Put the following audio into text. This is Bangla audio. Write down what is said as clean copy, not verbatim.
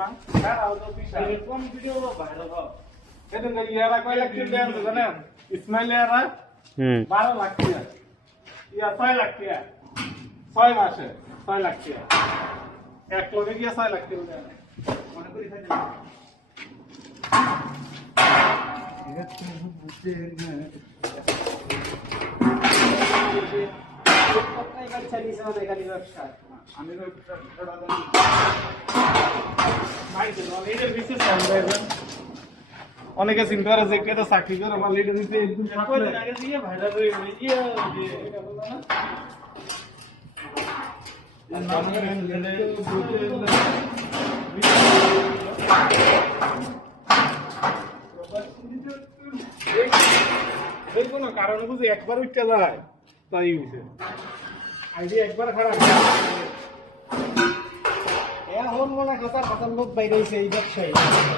না হ্যাঁ আও তো বিশাল কোন ভিডিও ভাইরাল হয় এদিন ইয়ারা কয় লাখ টাকা দেন জানেন ইসমাইল ইয়ারা 12 লাখ টাকা ইয়া 6 লাখ টাকা 6 মাসে 6 লাখ টাকা এক লগে গিয়া 6 লাখ টাকা দেন মনে করি খাই এটা তো বুঝতে না কোথায় গাড়ি চালিয়েছে আমাদের গাড়ি ব্যবসা আমি তো অনেকে চিন্তা করে যে কেটে চাকরি করে আমার লিডার দিতে একদম কয়দিন আগে দিয়ে ভাইরাল হয়ে গেল ইয়ে যে এটা বললো না এই কোনো কারণে বুঝি একবার উঠতে যায় তাই হয়েছে আইডি একবার খারাপ এখন মনে হয় হাজার হাজার লোক বাইরে এই ব্যবসায়ী